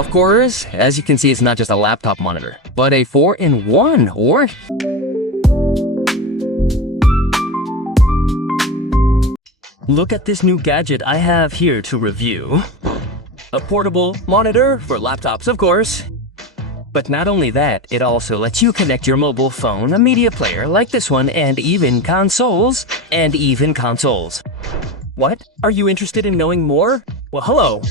Of course, as you can see, it's not just a laptop monitor, but a 4-in-1, or... Look at this new gadget I have here to review. A portable monitor for laptops, of course. But not only that, it also lets you connect your mobile phone, a media player like this one, and even consoles. What? Are you interested in knowing more? Well, hello.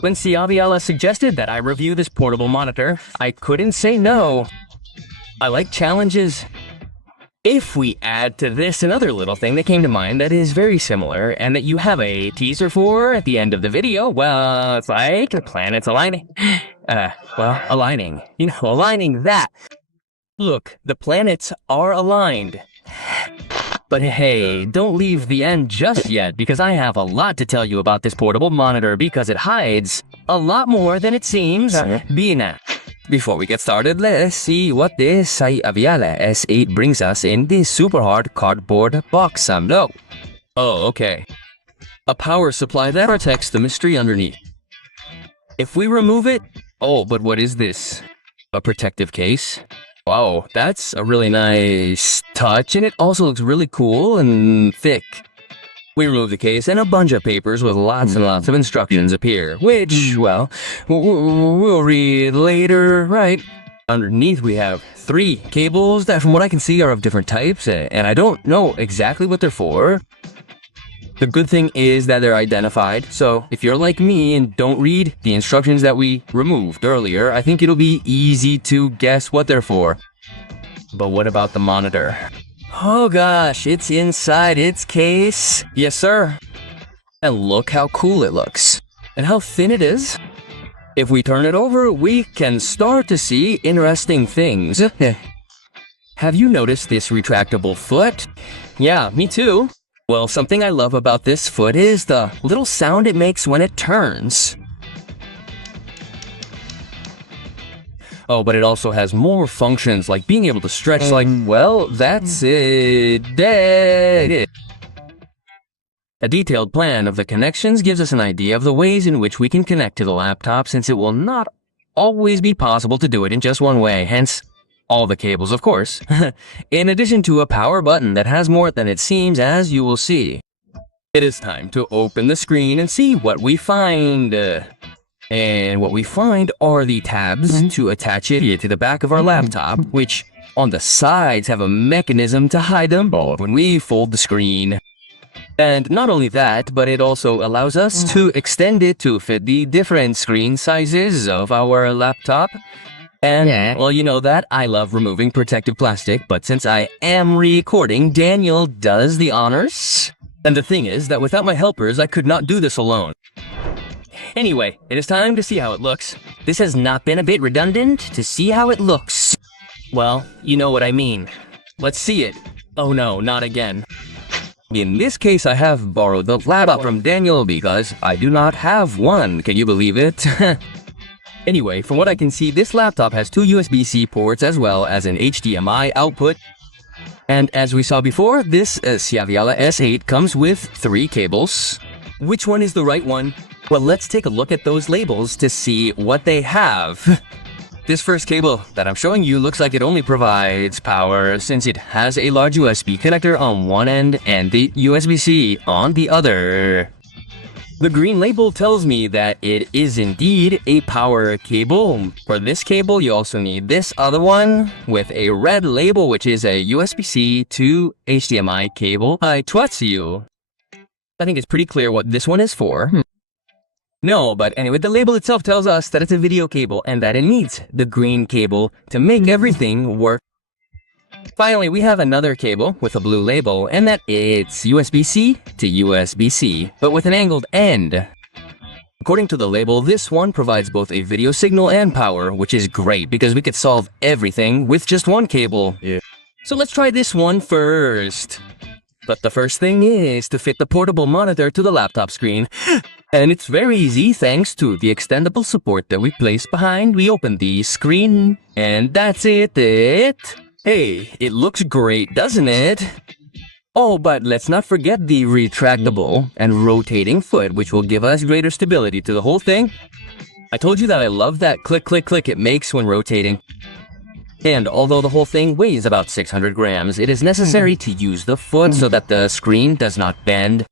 When SIAVIALA suggested that I review this portable monitor, I couldn't say no. I like challenges. If we add to this another little thing that came to mind that is very similar, and that you have a teaser for at the end of the video, well, it's like the planets aligning. Aligning. You know, aligning that. Look, the planets are aligned. But hey, don't leave the end just yet, because I have a lot to tell you about this portable monitor, because it hides a lot more than it seems. Before we get started, let's see what this SIAVIALA S8 brings us in this super hard cardboard box. Oh, okay. A power supply that protects the mystery underneath. If we remove it... Oh, but what is this? A protective case? Wow, that's a really nice touch, and it also looks really cool and thick. We remove the case, and a bunch of papers with lots and lots of instructions appear, which, well, we'll read later, right? Underneath we have 3 cables that, from what I can see, are of different types, and I don't know exactly what they're for. The good thing is that they're identified, so if you're like me and don't read the instructions that we removed earlier, I think it'll be easy to guess what they're for. But what about the monitor? Oh gosh, it's inside its case. Yes, sir. And look how cool it looks. And how thin it is. If we turn it over, we can start to see interesting things. Have you noticed this retractable foot? Yeah, me too. Well, something I love about this foot is the little sound it makes when it turns. Oh, but it also has more functions, like being able to stretch well, that's it. A detailed plan of the connections gives us an idea of the ways in which we can connect to the laptop, since it will not always be possible to do it in just one way, hence all the cables, of course. In addition to a power button that has more than it seems, as you will see. It is time to open the screen and see what we find. And what we find are the tabs to attach it to the back of our laptop, which on the sides have a mechanism to hide them when we fold the screen. And not only that, but it also allows us to extend it to fit the different screen sizes of our laptop. And, well, you know that I love removing protective plastic, but since I am recording, Daniel does the honors. And the thing is that without my helpers, I could not do this alone. Anyway, it is time to see how it looks. This has not been a bit redundant to see how it looks. Well, you know what I mean. Let's see it. Oh no, not again. In this case, I have borrowed the laptop from Daniel because I do not have one. Can you believe it? Anyway, from what I can see, this laptop has 2 USB-C ports as well as an HDMI output. And as we saw before, this SIAVIALA S8 comes with 3 cables. Which one is the right one? Well, let's take a look at those labels to see what they have. This first cable that I'm showing you looks like it only provides power, since it has a large USB connector on one end and the USB-C on the other. The green label tells me that it is indeed a power cable. For this cable, you also need this other one with a red label, which is a USB-C to HDMI cable. I trust you. I think it's pretty clear what this one is for. No, but anyway, the label itself tells us that it's a video cable and that it needs the green cable to make everything work. Finally, we have another cable with a blue label, and that it's USB-C to USB-C, but with an angled end. According to the label, this one provides both a video signal and power, which is great because we could solve everything with just one cable. So let's try this one first. But the first thing is to fit the portable monitor to the laptop screen. And it's very easy thanks to the extendable support that we placed behind. We open the screen and that's it. Hey, it looks great, doesn't it? Oh, but let's not forget the retractable and rotating foot, which will give us greater stability to the whole thing. I told you that I love that click, click, click it makes when rotating. And although the whole thing weighs about 600 grams, it is necessary to use the foot so that the screen does not bend.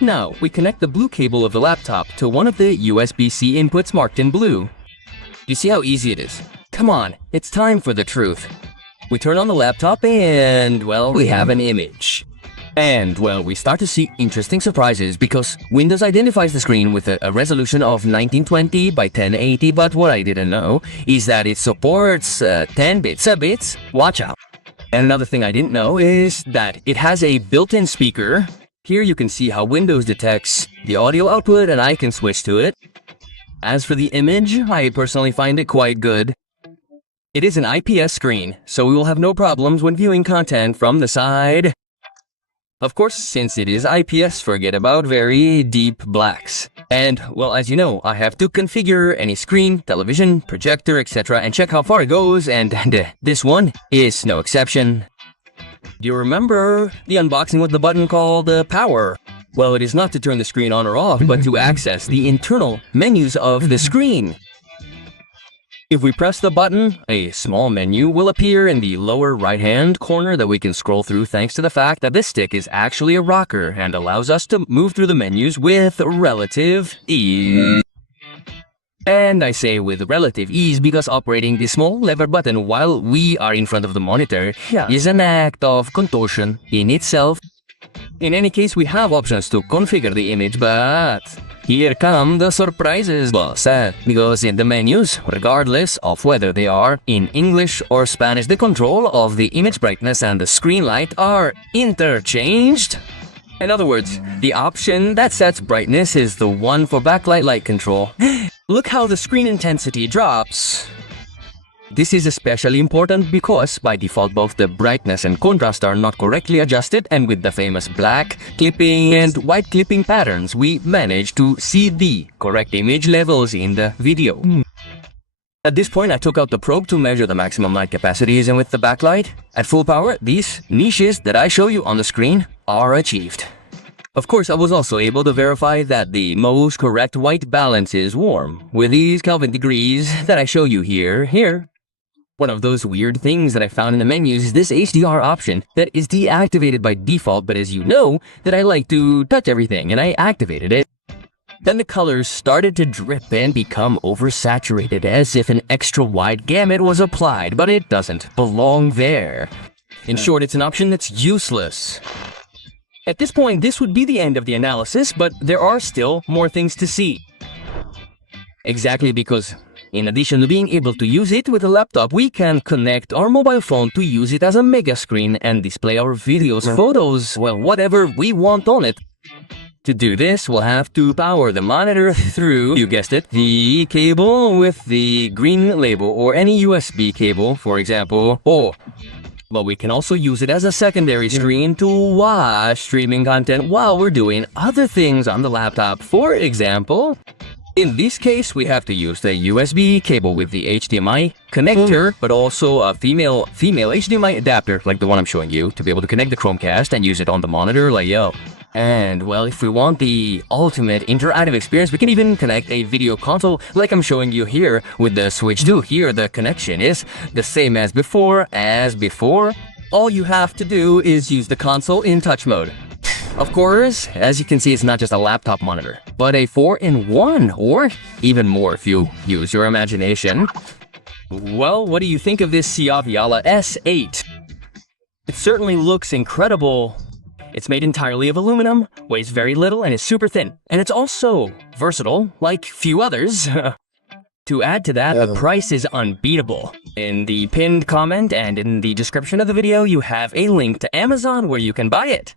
Now, we connect the blue cable of the laptop to one of the USB-C inputs marked in blue. Do you see how easy it is? Come on, it's time for the truth. We turn on the laptop and, well, we have an image. And, well, we start to see interesting surprises because Windows identifies the screen with a resolution of 1920 by 1080, but what I didn't know is that it supports 10 bits. Watch out. And another thing I didn't know is that it has a built-in speaker. Here you can see how Windows detects the audio output and I can switch to it. As for the image, I personally find it quite good. It is an IPS screen, so we will have no problems when viewing content from the side. Of course, since it is IPS, forget about very deep blacks. And, well, as you know, I have to configure any screen, television, projector, etc. and check how far it goes, and this one is no exception. Do you remember the unboxing with the button called power? Well, it is not to turn the screen on or off, but to access the internal menus of the screen. If we press the button, a small menu will appear in the lower right-hand corner that we can scroll through thanks to the fact that this stick is actually a rocker and allows us to move through the menus with relative ease. And I say with relative ease because operating the small lever button while we are in front of the monitor is an act of contortion in itself. In any case, we have options to configure the image, but here come the surprises, boss. Because in the menus, regardless of whether they are in English or Spanish, the control of the image brightness and the screen light are interchanged. In other words, the option that sets brightness is the one for backlight light control. Look how the screen intensity drops. This is especially important because, by default, both the brightness and contrast are not correctly adjusted, and with the famous black clipping and white clipping patterns, we manage to see the correct image levels in the video. At this point, I took out the probe to measure the maximum light capacities, and with the backlight at full power, these niches that I show you on the screen are achieved. Of course, I was also able to verify that the most correct white balance is warm, with these Kelvin degrees that I show you here. One of those weird things that I found in the menus is this HDR option that is deactivated by default, but as you know, that I like to touch everything, and I activated it. Then the colors started to drip and become oversaturated as if an extra wide gamut was applied, but it doesn't belong there. In short, it's an option that's useless. At this point, this would be the end of the analysis, but there are still more things to see. Exactly because, in addition to being able to use it with a laptop, we can connect our mobile phone to use it as a mega screen and display our videos, photos, well, whatever we want on it. To do this, we'll have to power the monitor through, you guessed it, the cable with the green label or any USB cable, for example, but we can also use it as a secondary screen to watch streaming content while we're doing other things on the laptop. For example, in this case, we have to use the USB cable with the HDMI connector, but also a female HDMI adapter, like the one I'm showing you, to be able to connect the Chromecast and use it on the monitor, like yo. And, well, if we want the ultimate interactive experience, we can even connect a video console like I'm showing you here with the Switch 2. Here, the connection is the same as before. All you have to do is use the console in touch mode. Of course, as you can see, it's not just a laptop monitor, but a 4-in-1, or even more if you use your imagination. Well, what do you think of this SIAVIALA S8? It certainly looks incredible. It's made entirely of aluminum, weighs very little, and is super thin. And it's also versatile, like few others. To add to that, the price is unbeatable. In the pinned comment and in the description of the video, you have a link to Amazon where you can buy it.